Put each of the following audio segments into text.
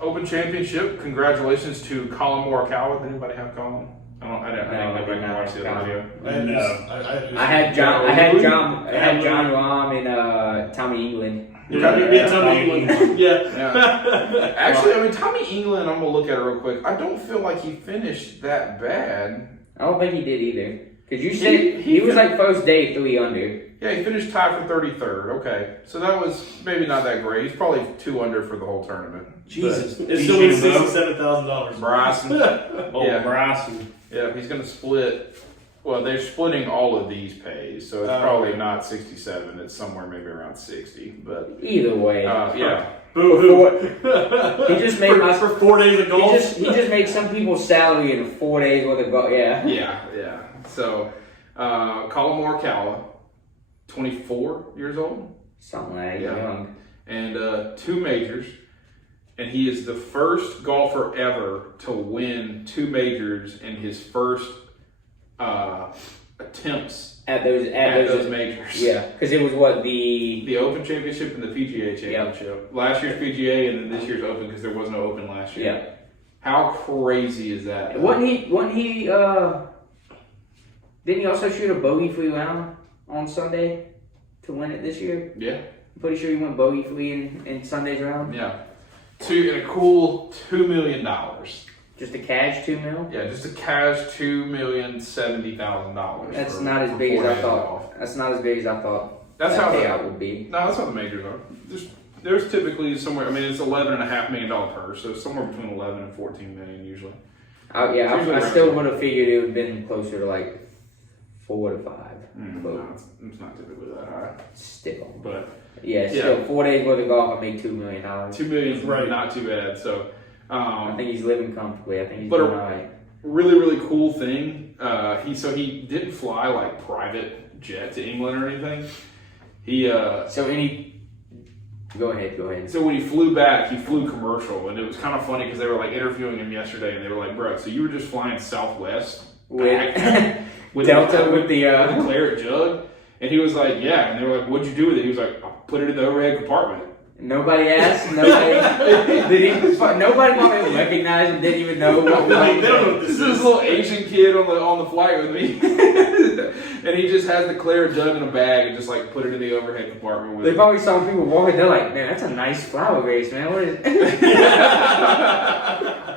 Open Championship. Congratulations to Colin Morikawa. Did anybody have Colin? I didn't go back and watch the other video. I had John Rahm and Tommy England. Tommy England. Yeah. Actually, I mean, Tommy England, I'm going to look at it real quick. I don't feel like he finished that bad. I don't think he did either. Because you said he was like first day 3 under. Yeah, he finished tied for 33rd. Okay. So that was maybe not that great. He's probably 2 under for the whole tournament. Jesus. It's still wins $67,000. Bryson. Bryson. Yeah, he's going to split. Well, they're splitting all of these pays, so it's probably not 67. It's somewhere maybe around 60. But either way, yeah. Boo-hoo. He just made for 4 days of golf. He just made some people's salary in 4 days worth of golf. Yeah. Yeah. So, Colin Morikawa, 24 years old, something like that. Young, and 2 majors. And he is the first golfer ever to win 2 majors in his first attempts at those majors. Yeah, because it was the Open Championship and the PGA Championship. Last year's PGA and then this year's Open because there wasn't an Open last year. Yeah. How crazy is that? Wasn't he? Didn't he also shoot a bogey-free round on Sunday to win it this year? Yeah. I'm pretty sure he went bogey-free in Sunday's round. Yeah. A cool $2 million. Just a cash $2 million? Yeah, just a cash $2,070,000. That's not as big as I thought. That's not as big as I thought. That's how payout would be. No, that's how the majors are. There's typically somewhere. I mean, it's $11.5 million purse, so somewhere between 11 and 14 million usually. I still would have figured it would have been closer to like 4 to 5. No, it's not typically that high. Still, but still 4 days worth of golf. I made $2 million. $2 million is right. Not too bad. So. I think he's living comfortably. I think he's doing all right. Really, really cool thing. He didn't fly like private jet to England or anything. Go ahead. So when he flew back, he flew commercial, and it was kind of funny because they were like interviewing him yesterday, and they were like, "Bro, so you were just flying Southwest with Delta with the claret jug?" And he was like, "Yeah." And they were like, "What'd you do with it?" He was like, "I put it in the overhead compartment." Nobody asked. Nobody probably recognized him. Didn't even know what was on there. This is this little Asian kid on the flight with me, and he just has the claret jug in a bag and just like put it in the overhead compartment. With they probably saw people walking. They're like, "Man, that's a nice flower vase, man. What is?"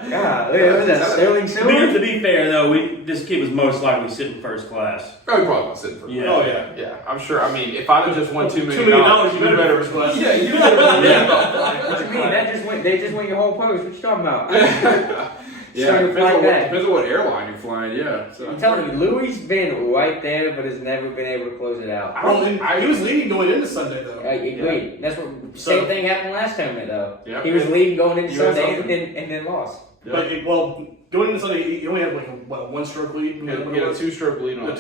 God, was that sterling silver? To be fair though, this kid was most likely sitting first class. Oh, he probably was sitting first class. Oh yeah. I'm sure. I mean, if I'd have just won $2 million, you better first class. Yeah, you better. What you mean? They just went your whole post. What you talking about? Depends on what airline you're flying. Yeah. So. I'm telling you, Louis been right there, but has never been able to close it out. He was leading going into Sunday though. I agree. That's what same thing happened last tournament though. Yeah. He was leading going into Sunday and then lost. Yep. But going into Sunday, he only had like a 1-stroke lead. He had a 2-stroke lead on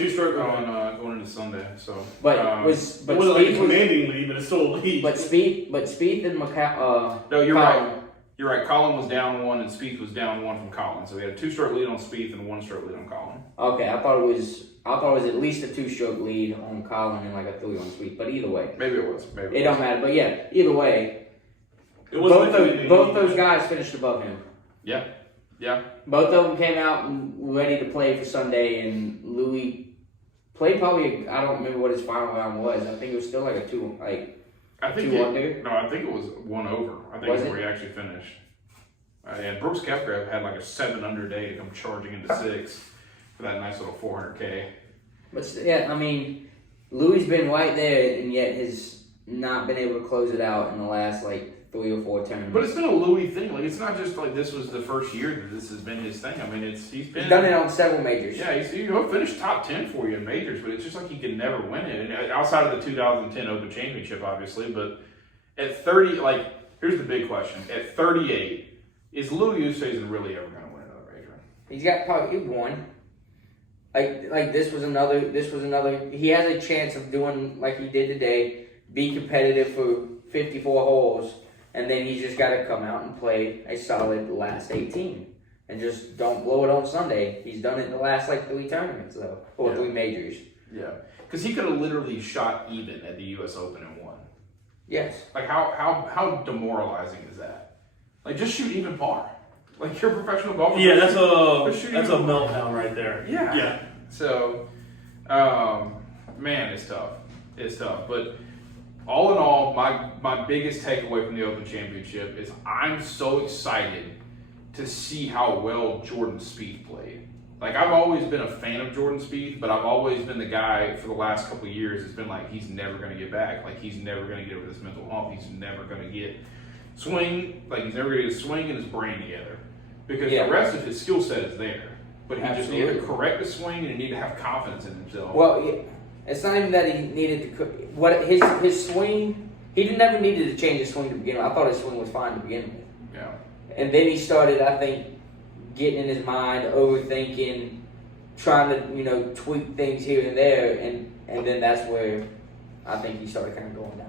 going into Sunday. So, but it wasn't like a commanding lead, but it's still a lead. But Spieth and Macau. No, you're right. You're right. Colin was down 1 and Spieth was down 1 from Colin. So we had a 2-stroke lead on Spieth and a 1-stroke lead on Colin. Okay, I thought it was at least a 2-stroke lead on Colin and like a 3 on Spieth. But either way, maybe it was. It don't matter. But yeah, either way, both those guys finished above him. Yeah. Both of them came out and ready to play for Sunday, and Louis played probably. I don't remember what his final round was. I think it was still like a 2 under. No, I think it was 1 over. I think that's where he actually finished. And Brooks Koepka had like a 7 under day to come charging into 6 for that nice little 400K. But yeah, I mean, Louis been right there, and yet has not been able to close it out in the last 3 or 4 tournaments. But it's been a Louis thing. Like, it's not just like this was the first year that this has been his thing. I mean, he's done it on several majors. Yeah, he'll finish top 10 for you in majors, but it's just like he could never win it. And outside of the 2010 Open Championship, obviously, but at 30, here's the big question: at 38, is Louis Oosthuizen really ever going to win another major? He's got probably 1. This was another. He has a chance of doing like he did today, be competitive for 54 holes. And then he's just got to come out and play a solid last 18. And just don't blow it on Sunday. He's done it in the last 3 tournaments, though. Or 3 majors. Yeah. Because he could have literally shot even at the U.S. Open and won. Yes. How demoralizing is that? Like, just shoot even par. Like, you're a professional golfer. Yeah, just that's shoot a even par. meltdown right there. Yeah. Yeah. So, man, it's tough. It's tough. But all in all, my biggest takeaway from the Open Championship is I'm so excited to see how well Jordan Spieth played. Like, I've always been a fan of Jordan Spieth, but I've always been the guy for the last couple of years that's been like, he's never going to get back. Like, he's never going to get over this mental hump. He's never going to get he's never going to get a swing and his brain together. Because Yeah. the rest of his skill set is there. But he just needed to Absolutely. correct the swing and he needed to have confidence in himself. Well, yeah, it's not even that he needed to. What his swing, he never needed to change his swing to begin with. I thought his swing was fine to begin with. Yeah. And then he started, I think, getting in his mind, overthinking, trying to, tweak things here and there, and then that's where I think he started kind of going down.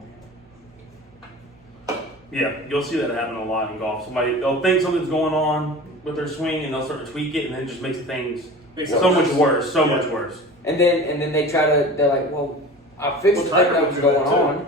Yeah, you'll see that happen a lot in golf. They'll think something's going on with their swing, and they'll start to tweak it, and then it just makes things so much worse, much worse. And then they they're like, well, I fixed Well, the thing Tiger that went was through going that, too. on.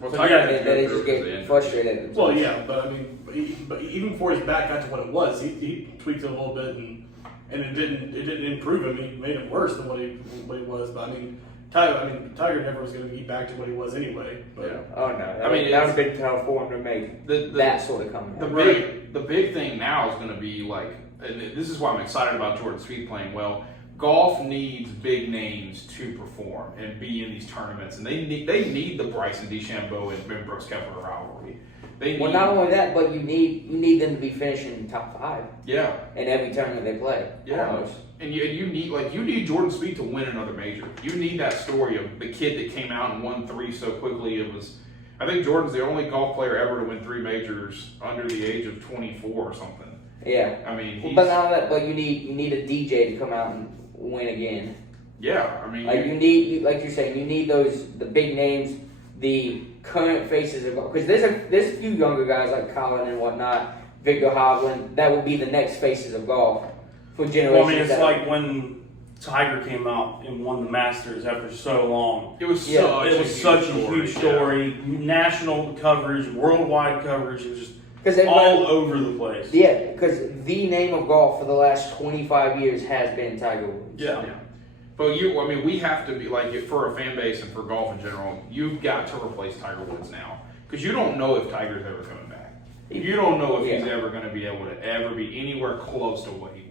Well, So, Tiger yeah, did Then they go just through the get injury. frustrated. Well, yeah, but I mean, but even before his back got to what it was, he tweaked it a little bit, and it didn't improve him. He made it worse than what he was. But I mean, Tiger never was going to get back to what he was anyway. But Yeah. Oh no! I mean, that was a big tell for him to make The that sort of comeback. the big thing now is going to be like, and this is why I'm excited about Jordan Spieth playing well. Golf needs big names to perform and be in these tournaments, and they need the Bryson DeChambeau and Brooks Koepka rivalry. They need, Well, not only that, but you need them to be finishing in the top 5 yeah, in every tournament they play. yeah, Almost. and you need Jordan Spieth to win another major. You need that story of the kid that came out and won 3 so quickly. I think Jordan's the only golf player ever to win 3 majors under the age of 24 or something. Yeah. I mean, But not only that, but you need a DJ to come out and win again. yeah, I mean, Like like you're saying, you need the big names, the current faces of golf. Because there's a few younger guys like Colin and whatnot, Victor Hovland, that will be the next faces of golf for generations. Well, I mean, it's that- like when Tiger came out and won the Masters after so long. it was Yeah, such It was such a huge story, national coverage, worldwide coverage. It was just Because all over the place. Yeah, because the name of golf for the last 25 years has been Tiger Woods. Yeah. Yeah. But we have to be like, for a fan base and for golf in general, you've got to replace Tiger Woods now. Because you don't know if Tiger's ever coming back. You don't know if he's ever going to be able to ever be anywhere close to what he was.